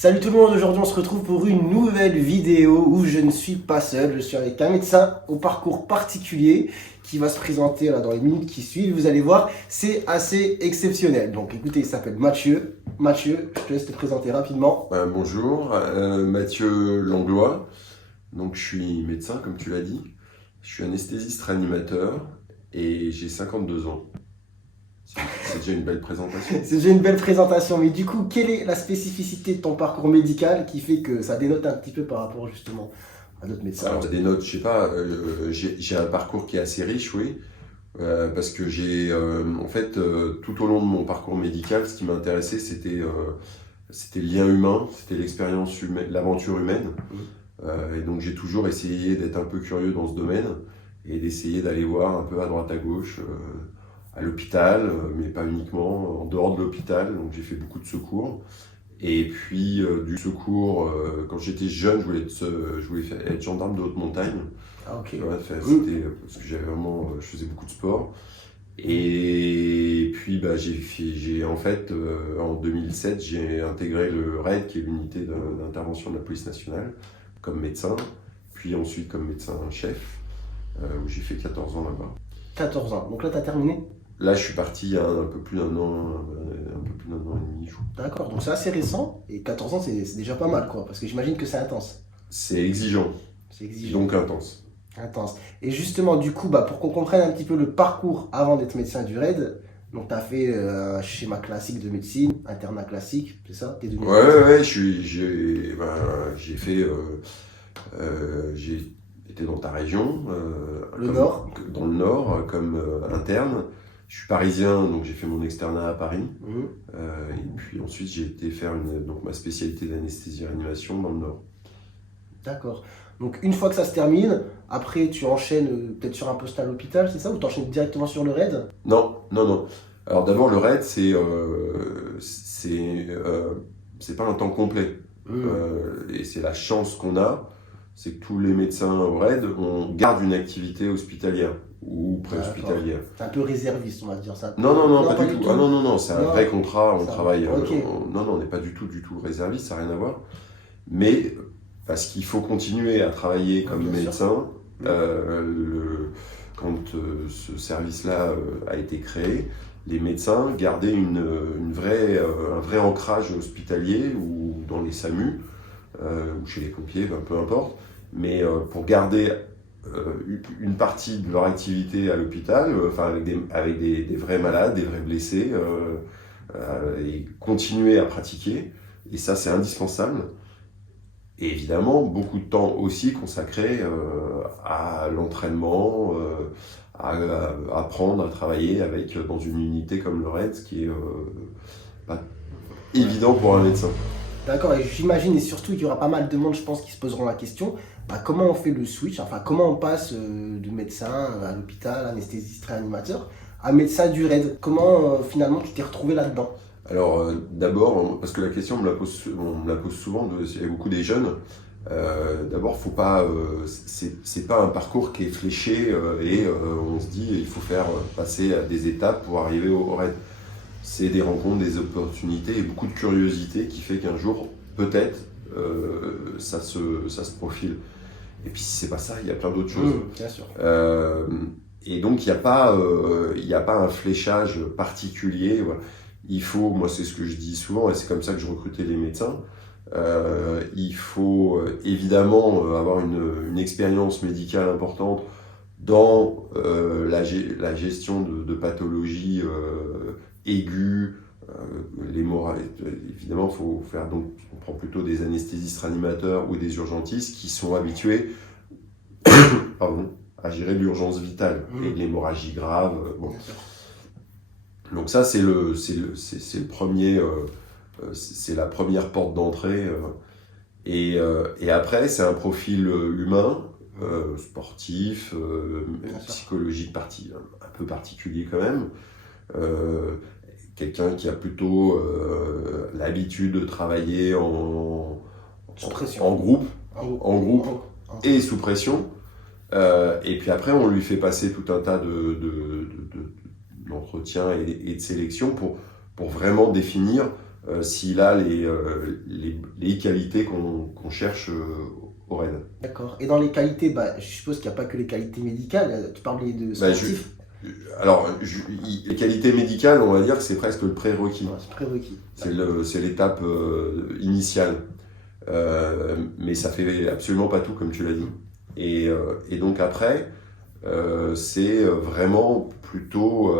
Salut tout le monde, aujourd'hui on se retrouve pour une nouvelle vidéo où je ne suis pas seul, je suis avec un médecin au parcours particulier qui va se présenter là dans les minutes qui suivent. Vous allez voir, c'est assez exceptionnel. Donc écoutez, il s'appelle Mathieu. Mathieu, je te laisse te présenter rapidement. Bonjour, Mathieu Langlois. Donc je suis médecin comme tu l'as dit. Je suis anesthésiste réanimateur et j'ai 52 ans. C'est déjà une belle présentation. C'est déjà une belle présentation, mais du coup, quelle est la spécificité de ton parcours médical qui fait que ça dénote un petit peu par rapport justement à d'autres médecins? Alors des notes, je sais pas, j'ai un parcours qui est assez riche, oui. Parce que j'ai, tout au long de mon parcours médical, ce qui m'intéressait, c'était le lien humain, c'était l'expérience humaine, l'aventure humaine. Et donc j'ai toujours essayé d'être un peu curieux dans ce domaine et d'essayer d'aller voir un peu à droite à gauche, à l'hôpital, mais pas uniquement, en dehors de l'hôpital. Donc j'ai fait beaucoup de secours. Et puis du secours, quand j'étais jeune, je voulais être gendarme de haute montagne. Ah ok. Ouais, c'était parce que je faisais beaucoup de sport. Et puis en 2007, j'ai intégré le RAID, qui est l'unité d'intervention de la police nationale, comme médecin, puis ensuite comme médecin-chef, où j'ai fait 14 ans là-bas. 14 ans, donc là tu as terminé? Là, je suis parti il y a un peu plus d'un an, et demi, je crois. D'accord, donc c'est assez récent, et 14 ans c'est déjà pas mal quoi, parce que j'imagine que c'est intense. C'est exigeant, C'est exigeant. donc intense. Intense. Et justement, du coup, pour qu'on comprenne un petit peu le parcours avant d'être médecin du RAID, donc tu as fait un schéma classique de médecine, internat classique, c'est ça? T'es devenu Ouais, j'ai été dans ta région, Nord. dans le Nord, comme interne. Je suis parisien, donc j'ai fait mon externat à Paris. Et puis ensuite, j'ai été faire donc ma spécialité d'anesthésie-réanimation dans le Nord. D'accord. Donc une fois que ça se termine, après tu enchaînes peut-être sur un poste à l'hôpital, c'est ça? Ou tu enchaînes directement sur le RAID? Non. Alors d'abord, le RAID, c'est pas un temps complet. Et c'est la chance qu'on a, c'est que tous les médecins au RAID, on garde une activité hospitalière ou préhospitalière. C'est un peu réserviste, on va dire ça. Non, pas du tout. Ah non, c'est un vrai contrat, on travaille. Ok. Non, on n'est pas du tout réserviste, ça n'a rien à voir. Mais parce qu'il faut continuer à travailler comme Bien médecin, sûr. quand ce service-là a été créé, les médecins gardaient un vrai ancrage hospitalier ou dans les SAMU, ou chez les pompiers, peu importe, mais pour garder une partie de leur activité à l'hôpital, avec des vrais malades, des vrais blessés, et continuer à pratiquer. Et ça, c'est indispensable. Et évidemment, beaucoup de temps aussi consacré à l'entraînement, à apprendre à travailler dans une unité comme le RAID, ce qui est pas évident pour un médecin. D'accord, et j'imagine, et surtout qu'il y aura pas mal de monde, je pense, qui se poseront la question, comment on fait le switch, enfin comment on passe de médecin à l'hôpital, anesthésiste, réanimateur, à médecin du RAID? Comment finalement tu t'es retrouvé là-dedans? Alors d'abord, parce que la question on me la pose souvent, il y a beaucoup des jeunes. D'abord, faut pas, c'est pas un parcours qui est fléché on se dit il faut faire passer à des étapes pour arriver au RAID. C'est des rencontres, des opportunités et beaucoup de curiosité qui fait qu'un jour, peut-être, ça se profile. Et puis si c'est pas ça, il y a plein d'autres choses. Bien sûr. Et donc il n'y a pas un fléchage particulier. Voilà. Moi c'est ce que je dis souvent et c'est comme ça que je recrutais les médecins. Il faut évidemment avoir une expérience médicale importante dans la gestion de pathologies aiguës. Évidemment, faut faire donc, on prend plutôt des anesthésistes réanimateurs ou des urgentistes qui sont habitués à gérer l'urgence vitale et l'hémorragie grave. Bon. Donc ça, c'est le premier, c'est la première porte d'entrée. Et après, c'est un profil humain, sportif, psychologique un peu particulier quand même. Quelqu'un qui a plutôt l'habitude de travailler en groupe et sous pression. Et puis après, on lui fait passer tout un tas d'entretiens et de sélections pour vraiment définir s'il a les qualités qu'on cherche au RAID. D'accord. Et dans les qualités, je suppose qu'il n'y a pas que les qualités médicales. Tu parlais de sportifs. Alors, les qualités médicales, on va dire que c'est presque le prérequis. Ouais, c'est prérequis. C'est l'étape initiale. Mais ça fait absolument pas tout, comme tu l'as dit. Et donc après, c'est vraiment plutôt...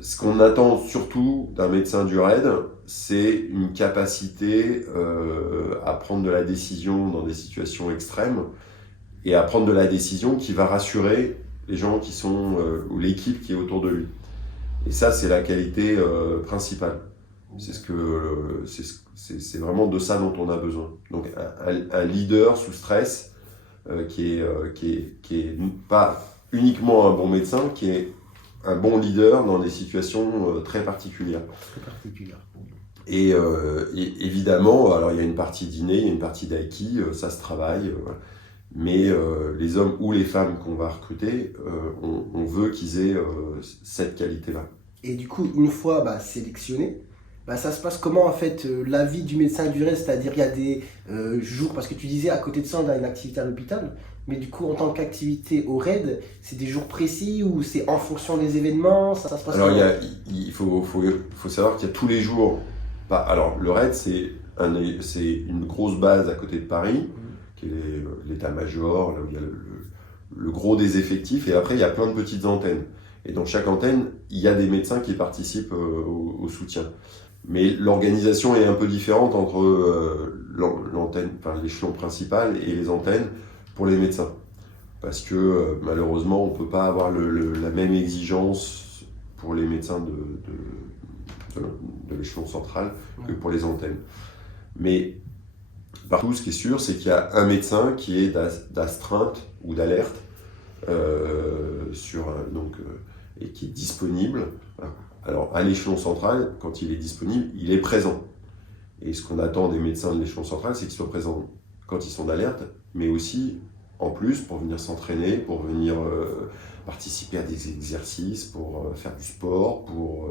ce qu'on attend surtout d'un médecin du RAID, c'est une capacité à prendre de la décision dans des situations extrêmes et à prendre de la décision qui va rassurer les gens qui sont, ou l'équipe qui est autour de lui. Et ça, c'est la qualité principale. C'est vraiment de ça dont on a besoin. Donc un leader sous stress qui est pas uniquement un bon médecin, qui est un bon leader dans des situations très particulières. Et évidemment, alors il y a une partie d'inné, il y a une partie d'acquis, ça se travaille. Mais les hommes ou les femmes qu'on va recruter, on veut qu'ils aient cette qualité-là. Et du coup, une fois sélectionnés, ça se passe comment en fait la vie du médecin du RAID? C'est-à-dire il y a des jours, parce que tu disais à côté de ça on a une activité à l'hôpital, mais du coup en tant qu'activité au RAID, c'est des jours précis ou c'est en fonction des événements? Ça se passe alors comment? il faut savoir qu'il y a tous les jours. Alors le RAID c'est une grosse base à côté de Paris, qui est l'état-major, là où il y a le gros des effectifs, et après il y a plein de petites antennes. Et dans chaque antenne, il y a des médecins qui participent au soutien. Mais l'organisation est un peu différente entre l'antenne, enfin l'échelon principal et les antennes pour les médecins. Parce que malheureusement, on ne peut pas avoir la même exigence pour les médecins de l'échelon central que pour les antennes. Mais partout, ce qui est sûr, c'est qu'il y a un médecin qui est d'astreinte ou d'alerte et qui est disponible. Alors, à l'échelon central, quand il est disponible, il est présent. Et ce qu'on attend des médecins de l'échelon central, c'est qu'ils soient présents quand ils sont d'alerte, mais aussi, en plus, pour venir s'entraîner, pour venir participer à des exercices, pour faire du sport, pour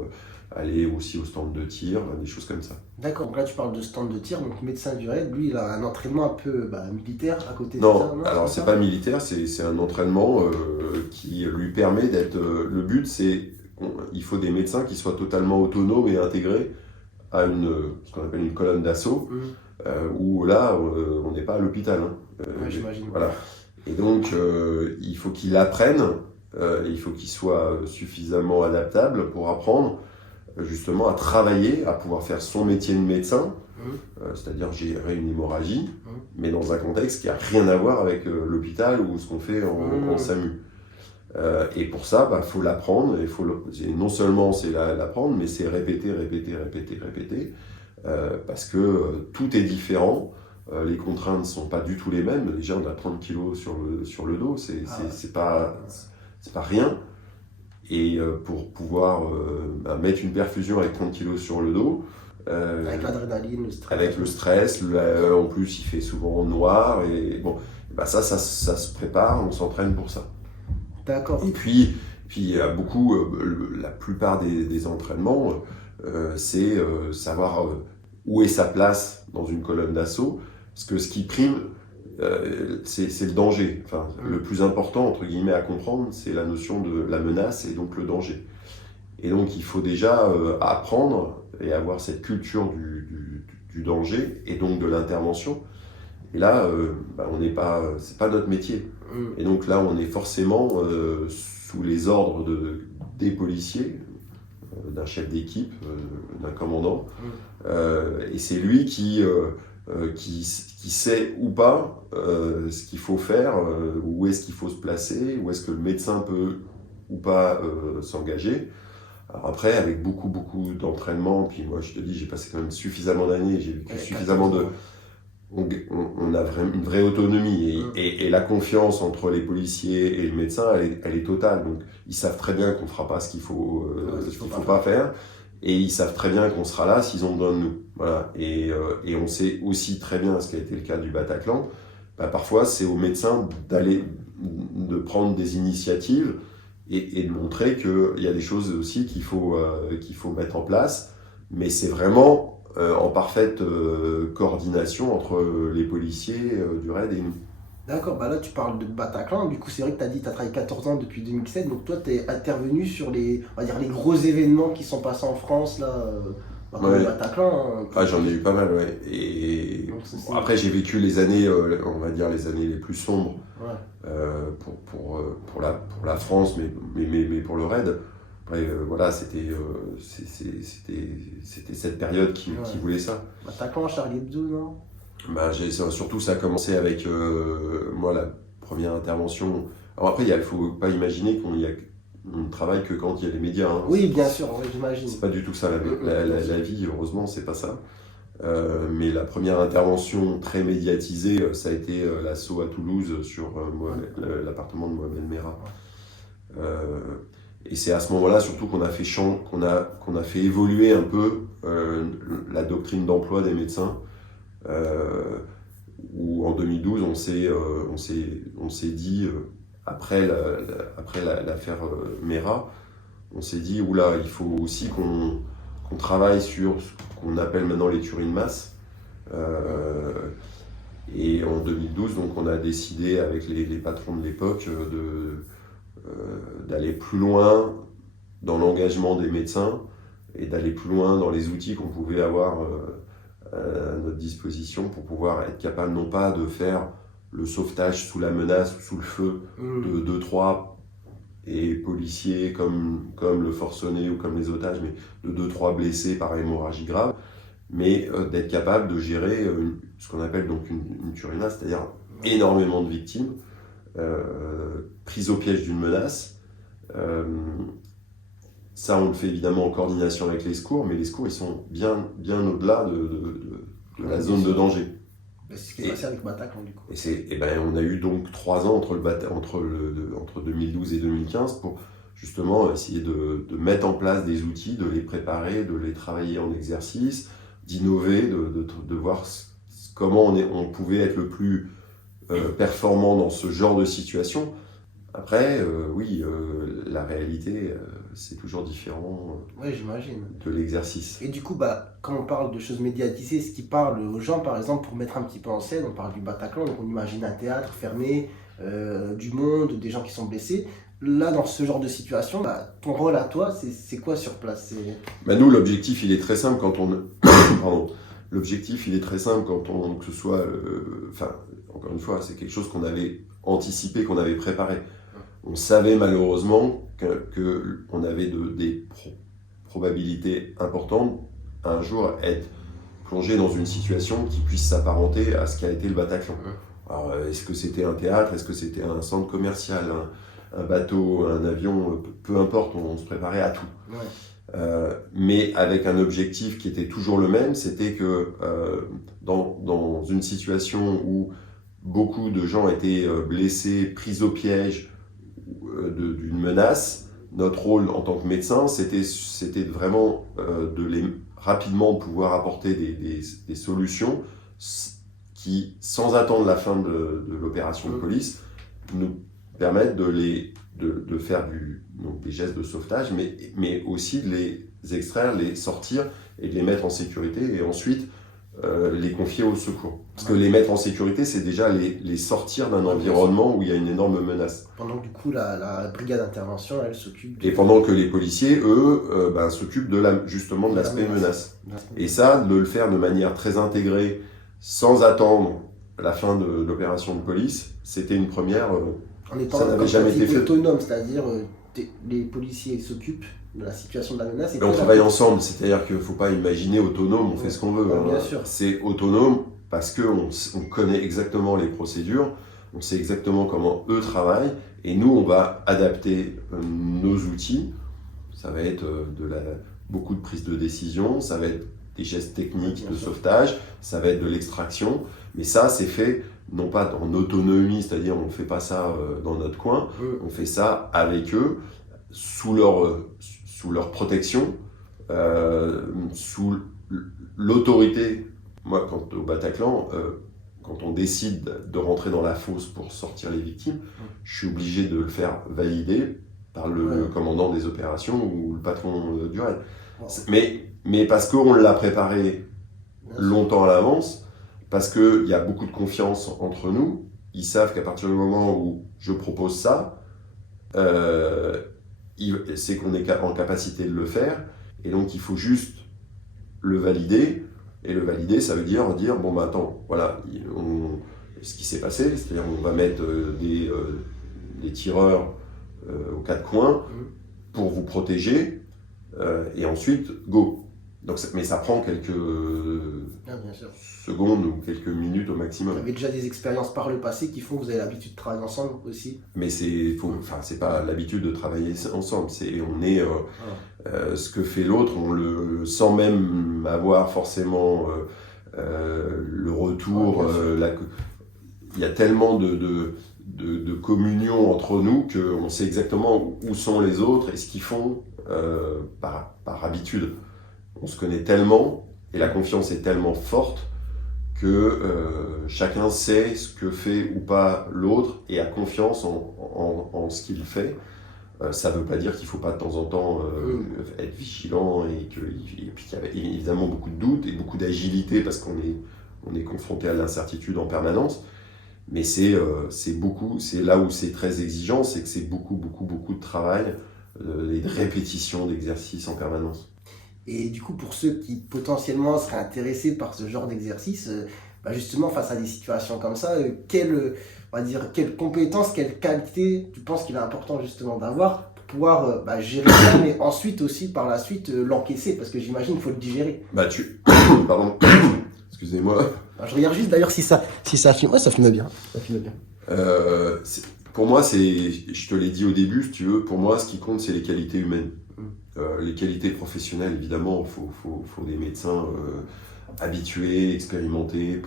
aller aussi au stand de tir, des choses comme ça. D'accord, donc là tu parles de stand de tir, donc le médecin du RAID, lui il a un entraînement un peu militaire à côté de ça, non, alors c'est pas militaire, c'est un entraînement qui lui permet d'être... le but c'est il faut des médecins qui soient totalement autonomes et intégrés à ce qu'on appelle une colonne d'assaut, où là on n'est pas à l'hôpital. Ouais, j'imagine. Voilà. Et donc il faut qu'il apprenne, il faut qu'il soit suffisamment adaptable pour apprendre justement à travailler, à pouvoir faire son métier de médecin, c'est-à-dire gérer une hémorragie, mais dans un contexte qui n'a rien à voir avec l'hôpital ou ce qu'on fait en SAMU. Et pour ça, faut l'apprendre, non seulement c'est l'apprendre, mais c'est répéter, parce que tout est différent, les contraintes ne sont pas du tout les mêmes. Déjà, on a 30 kilos sur le dos, c'est pas rien. Et pour pouvoir mettre une perfusion avec 30 kg sur le dos, avec l'adrénaline, le stress. Avec le stress, en plus il fait souvent noir, et bon, ça se prépare, on s'entraîne pour ça. D'accord. Et puis il y a beaucoup, la plupart des entraînements, c'est savoir où est sa place dans une colonne d'assaut, parce que ce qui prime, c'est le danger. Enfin, le plus important, entre guillemets, à comprendre, c'est la notion de la menace et donc le danger. Et donc, il faut déjà apprendre et avoir cette culture du danger et donc de l'intervention. Et là, c'est pas notre métier. Et donc là, on est forcément sous les ordres des policiers, d'un chef d'équipe, d'un commandant. Et c'est lui qui sait ou pas ce qu'il faut faire, où est-ce qu'il faut se placer, où est-ce que le médecin peut ou pas s'engager. Alors après, avec beaucoup d'entraînement, puis moi je te dis, j'ai passé quand même suffisamment d'années, j'ai vécu suffisamment de... On a une vraie autonomie et la confiance entre les policiers et le médecin, elle est totale. Donc ils savent très bien qu'on ne fera pas ce qu'il faut pas faire. Et ils savent très bien qu'on sera là s'ils ont besoin de nous. Voilà. Et on sait aussi très bien, ce qui a été le cas du Bataclan, parfois c'est aux médecins de prendre des initiatives et de montrer qu'il y a des choses aussi qu'il faut mettre en place, mais c'est vraiment en parfaite coordination entre les policiers du RAID et nous. D'accord, bah là tu parles de Bataclan, du coup c'est vrai que tu as dit que tu as travaillé 14 ans depuis 2007, donc toi tu es intervenu sur les, on va dire, les gros événements qui sont passés en France, là, comme le Ouais. Bataclan. Ah, j'en ai eu pas mal, ouais. Et Donc, bon, après, j'ai vécu les années, on va dire les années les plus sombres ouais. pour la France, mais pour le RAID. Après, voilà, c'était cette période qui Ouais. voulait ça. Bataclan, Charlie Hebdo, non? Bah, surtout, ça a commencé avec moi, la première intervention. Alors après, il faut pas imaginer on travaille que quand il y a les médias, hein. Oui, bien sûr, oui, j'imagine. C'est pas du tout ça la vie, heureusement, c'est pas ça. Mais la première intervention très médiatisée, ça a été l'assaut à Toulouse sur l'appartement de Mohamed Merah. Et c'est à ce moment-là surtout qu'on a fait évoluer un peu la doctrine d'emploi des médecins. Où en 2012, on s'est dit, après l'affaire Merah, on s'est dit, oula, il faut aussi qu'on travaille sur ce qu'on appelle maintenant les tueries de masse. Et en 2012, donc, on a décidé avec les patrons de l'époque d'aller plus loin dans l'engagement des médecins et d'aller plus loin dans les outils qu'on pouvait avoir à notre disposition pour pouvoir être capable non pas de faire le sauvetage sous la menace ou sous le feu de 2-3 et policiers comme le forcené ou comme les otages, mais de 2-3 blessés par hémorragie grave, mais d'être capable de gérer ce qu'on appelle donc une tuerie, c'est-à-dire énormément de victimes, prises au piège d'une menace. Ça, on le fait évidemment en coordination avec les secours, mais les secours, ils sont bien au-delà de la zone de danger. C'est ce qui s'est passé avec Bataclan, du coup. Et ben, on a eu donc 3 ans entre 2012 et 2015 pour justement essayer de mettre en place des outils, de les préparer, de les travailler en exercice, d'innover, de voir comment on pouvait être le plus performant dans ce genre de situation. Après, oui, la réalité, c'est toujours différent Ouais, j'imagine. de l'exercice. Et du coup, quand on parle de choses médiatisées, ce qui parle aux gens, par exemple, pour mettre un petit peu en scène, on parle du Bataclan, donc on imagine un théâtre fermé, du monde, des gens qui sont blessés. Là, dans ce genre de situation, ton rôle à toi, c'est quoi sur place? Nous, l'objectif, il est très simple quand on... Pardon. L'objectif, il est très simple que ce soit... encore une fois, c'est quelque chose qu'on avait anticipé, qu'on avait préparé. On savait malheureusement qu'on avait des probabilités importantes à un jour être plongé dans une situation qui puisse s'apparenter à ce qu'a été le Bataclan. Alors, est-ce que c'était un théâtre? Est-ce que c'était un centre commercial? Un bateau? Un avion? Peu importe, on se préparait à tout. Ouais. Mais avec un objectif qui était toujours le même, c'était que dans une situation où beaucoup de gens étaient blessés, pris au piège d'une menace, notre rôle en tant que médecin, c'était vraiment rapidement pouvoir apporter des solutions qui, sans attendre la fin de l'opération de police, nous permettent de faire des gestes de sauvetage, mais aussi de les extraire, les sortir et de les mettre en sécurité et ensuite les confier au secours. Parce que les mettre en sécurité, c'est déjà les sortir d'un environnement où il y a une énorme menace. Pendant que du coup, la brigade d'intervention, elle s'occupe Et pendant que les policiers, eux, s'occupent justement de l'aspect menace. Et ça, de le faire de manière très intégrée, sans attendre la fin de l'opération de police, c'était une première... En étant, ça n'avait jamais été fait. Autonome, c'est-à-dire les policiers s'occuppe de la situation de la menace. Mais on travaille ensemble, c'est-à-dire qu'il ne faut pas imaginer autonome, on fait ce qu'on veut. Bien sûr. C'est autonome parce qu'on connaît exactement les procédures, on sait exactement comment eux travaillent, et nous, on va adapter nos outils. Ça va être beaucoup de prise de décision, ça va être des gestes techniques de sauvetage, ça va être de l'extraction, mais ça, c'est fait non pas en autonomie, c'est-à-dire on ne fait pas ça dans notre coin, on fait ça avec eux, sous leur protection, sous l'autorité. Moi, au Bataclan, quand on décide de rentrer dans la fosse pour sortir les victimes, je suis obligé de le faire valider par le commandant des opérations ou le patron du RAID. Mais mais parce qu'on l'a préparé longtemps à l'avance, parce qu'il y a beaucoup de confiance entre nous. Ils savent qu'à partir du moment où je propose ça, c'est qu'on est en capacité de le faire, et donc il faut juste le valider. Et le valider, ça veut dire bon, bah attends, voilà, ce qui s'est passé, c'est-à-dire on va mettre des tireurs aux quatre coins pour vous protéger, et ensuite, go. Donc, mais ça prend quelques secondes ou quelques minutes au maximum. Vous avez déjà des expériences par le passé qui font que vous avez l'habitude de travailler ensemble aussi. Mais c'est pas l'habitude de travailler ensemble. Ce que fait l'autre, on le sans même avoir forcément le retour. Il y a tellement de communion entre nous qu'on sait exactement où sont les autres et ce qu'ils font par habitude. On se connaît tellement et la confiance est tellement forte que chacun sait ce que fait ou pas l'autre et a confiance en ce qu'il fait. Ça ne veut pas dire qu'il ne faut pas de temps en temps être vigilant et puis qu'il y avait évidemment beaucoup de doutes et beaucoup d'agilité parce qu'on est confronté à l'incertitude en permanence. Mais c'est là où c'est très exigeant, c'est que c'est beaucoup de travail et de répétition d'exercices en permanence. Et du coup, pour ceux qui potentiellement seraient intéressés par ce genre d'exercice, justement face à des situations comme ça, quelles compétences, quelles qualités tu penses qu'il est important justement d'avoir pour pouvoir gérer ça, mais ensuite aussi par la suite l'encaisser, parce que j'imagine qu'il faut le digérer. Pardon, excusez-moi. Je regarde juste d'ailleurs si ça filme. Ouais, ça filme bien. Pour moi, je te l'ai dit au début, si tu veux, pour moi, ce qui compte, c'est les qualités humaines. Les qualités professionnelles, évidemment, il faut des médecins habitués, expérimentés,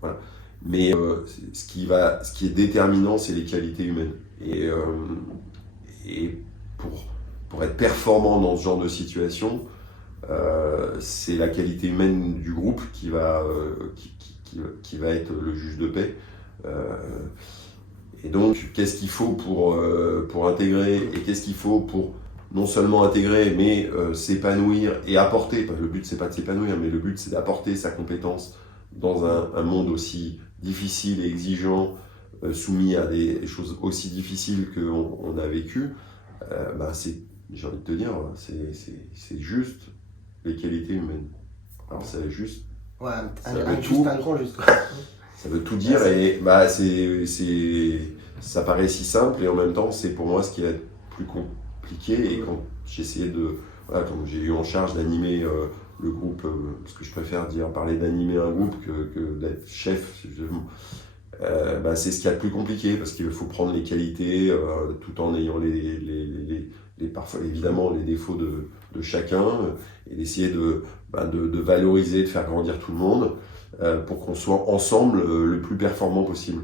voilà. Mais ce qui est déterminant, c'est les qualités humaines. Et pour être performant dans ce genre de situation, c'est la qualité humaine du groupe qui va être le juge de paix. Et donc, qu'est-ce qu'il faut pour intégrer et qu'est-ce qu'il faut pour non seulement intégrer, mais s'épanouir et apporter. Le but, c'est pas de s'épanouir, mais le but, c'est d'apporter sa compétence dans un monde aussi difficile et exigeant, soumis à des choses aussi difficiles qu'on a vécues. J'ai envie de te dire, c'est juste les qualités humaines. Alors, c'est juste. Ouais, un grand juste. Ça veut tout dire et ça paraît si simple et en même temps, c'est pour moi ce qui est plus compliqué. Et quand quand j'ai eu en charge d'animer le groupe, parce que je préfère parler d'animer un groupe que d'être chef, c'est ce qui est le plus compliqué parce qu'il faut prendre les qualités tout en ayant parfois évidemment les défauts de chacun et d'essayer de valoriser, de faire grandir tout le monde pour qu'on soit ensemble le plus performant possible.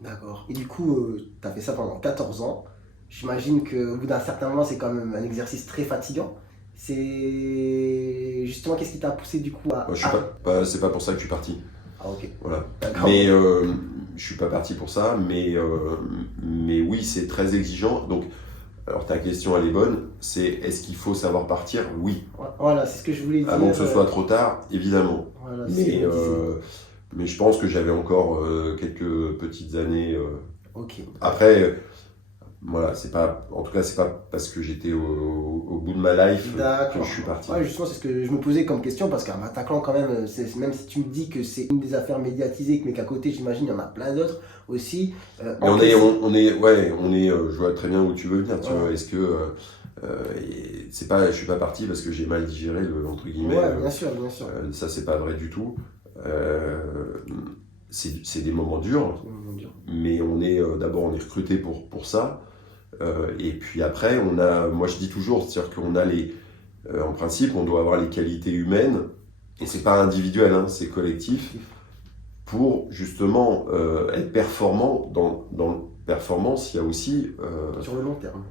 D'accord. Et du coup, tu as fait ça pendant 14 ans. J'imagine qu'au bout d'un certain moment, c'est quand même un exercice très fatigant. C'est justement qu'est-ce qui t'a poussé du coup à... C'est pas pour ça que je suis parti. Ah ok. Voilà. Mais je suis pas parti pour ça, mais oui, c'est très exigeant. Donc, alors ta question elle est bonne, c'est est-ce qu'il faut savoir partir? Oui. Voilà, c'est ce que je voulais dire. Avant que ce soit trop tard, évidemment. Voilà, mais je pense que j'avais encore quelques petites années. Ok. Après, voilà, c'est pas parce que j'étais au bout de ma life que je suis parti. Ouais, justement, c'est ce que je me posais comme question parce qu'en m'attaquant quand même, même si tu me dis que c'est une des affaires médiatisées, mais qu'à côté, j'imagine, il y en a plein d'autres aussi. Mais je vois très bien où tu veux venir. Tu vois, est-ce que je suis pas parti parce que j'ai mal digéré entre guillemets. Ouais, bien sûr. Ça, c'est pas vrai du tout. C'est des moments durs, mais d'abord on est recruté pour ça. Et puis après, moi je dis toujours, c'est-à-dire qu'on a en principe, on doit avoir les qualités humaines, et c'est pas individuel, hein, c'est collectif, pour justement être performant. Dans performance, il y a aussi... sur le long terme.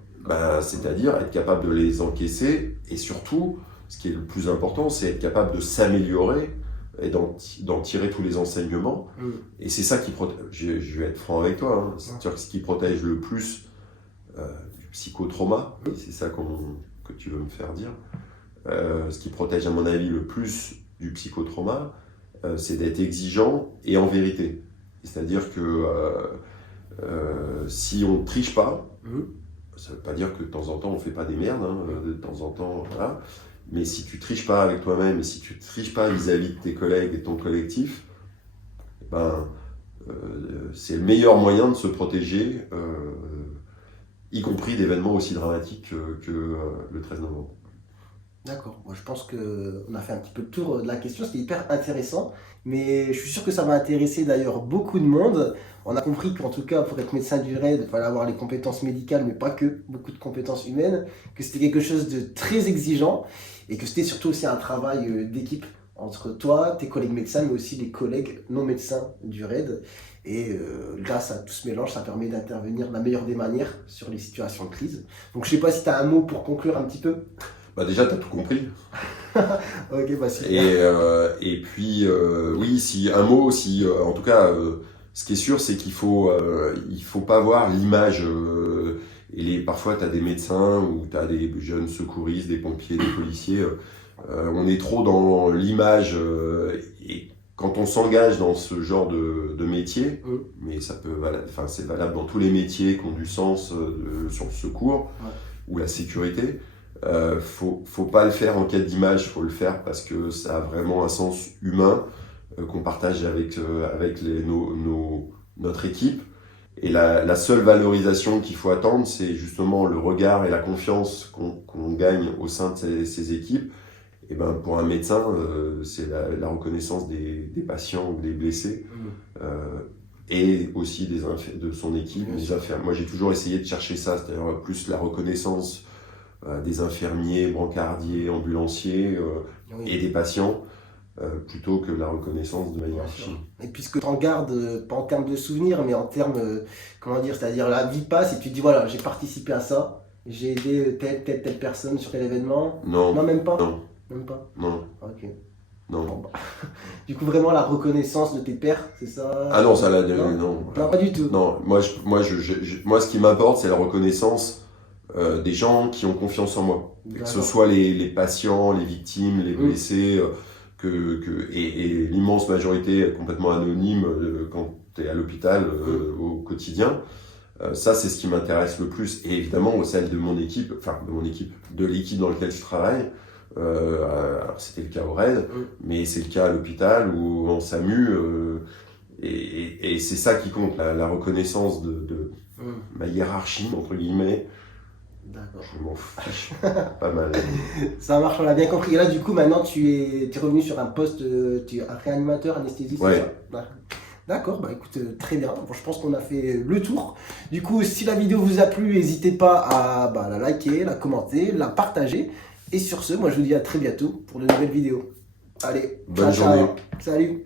C'est-à-dire être capable de les encaisser, et surtout, ce qui est le plus important, c'est être capable de s'améliorer, et d'en tirer tous les enseignements. Et c'est ça qui protège, je vais être franc avec toi, hein, c'est-à-dire ce qui protège le plus du psychotrauma, c'est ça que tu veux me faire dire, ce qui protège à mon avis le plus du psychotrauma, c'est d'être exigeant et en vérité. C'est-à-dire que si on ne triche pas, ça ne veut pas dire que de temps en temps on ne fait pas des merdes, hein, de temps en temps, voilà. Mais si tu triches pas avec toi-même et si tu triches pas vis-à-vis de tes collègues et de ton collectif, ben, c'est le meilleur moyen de se protéger, y compris d'événements aussi dramatiques que le 13 novembre. D'accord, moi je pense qu'on a fait un petit peu le tour de la question, c'était hyper intéressant, mais je suis sûr que ça va intéresser d'ailleurs beaucoup de monde. On a compris qu'en tout cas pour être médecin du RAID, il fallait avoir les compétences médicales, mais pas que, beaucoup de compétences humaines, que c'était quelque chose de très exigeant et que c'était surtout aussi un travail d'équipe entre toi, tes collègues médecins, mais aussi les collègues non médecins du RAID. Et grâce à tout ce mélange, ça permet d'intervenir de la meilleure des manières sur les situations de crise. Donc je sais pas si tu as un mot pour conclure un petit peu. Bah déjà, tu as tout compris. Ok, bah super. Et puis, oui, si, un mot, si, en tout cas, ce qui est sûr, c'est il faut pas voir l'image. Parfois, tu as des médecins ou tu as des jeunes secouristes, des pompiers, des policiers. On est trop dans l'image. Et quand on s'engage dans ce genre de métier, mais c'est valable dans tous les métiers qui ont du sens sur le secours ou la sécurité. Faut pas le faire en quête d'image, faut le faire parce que ça a vraiment un sens humain qu'on partage avec notre équipe. Et la seule valorisation qu'il faut attendre, c'est justement le regard et la confiance qu'on gagne au sein de ces équipes. Et ben pour un médecin, c'est la reconnaissance des patients ou des blessés. Et aussi de son équipe, des infirmiers. Moi j'ai toujours essayé de chercher ça, c'est-à-dire plus la reconnaissance des infirmiers, brancardiers, ambulanciers et des patients, plutôt que la reconnaissance de manière archi. Et puisque tu en gardes, pas en termes de souvenirs, mais en termes, comment dire, c'est-à-dire la vie passe et tu te dis voilà, j'ai participé à ça, j'ai aidé telle personne sur tel événement. Non. Non, même pas. Non. Même pas. Non. Ok. Non. Bon, bah. Du coup, vraiment la reconnaissance de tes pairs, c'est ça? Ah non, ça là, non, non. Non, pas du tout. Non, moi, ce qui m'importe, c'est la reconnaissance des gens qui ont confiance en moi. Que ce soit les patients, les victimes, les blessés, et l'immense majorité est complètement anonyme quand tu es à l'hôpital au quotidien. Ça, c'est ce qui m'intéresse le plus. Et évidemment, celle de mon équipe, de l'équipe dans laquelle je travaille. Alors c'était le cas au RAID, mais c'est le cas à l'hôpital ou en SAMU. Et c'est ça qui compte, la reconnaissance de ma hiérarchie, entre guillemets. D'accord. Je m'en fiche pas mal. Ça marche, on a bien compris. Et là, du coup, maintenant, tu es revenu sur un poste, tu es un réanimateur, anesthésiste, ouais. C'est ça? D'accord, bah écoute, très bien. Bon, je pense qu'on a fait le tour. Du coup, si la vidéo vous a plu, n'hésitez pas à la liker, la commenter, la partager. Et sur ce, moi, je vous dis à très bientôt pour de nouvelles vidéos. Allez, bonne journée. Salut.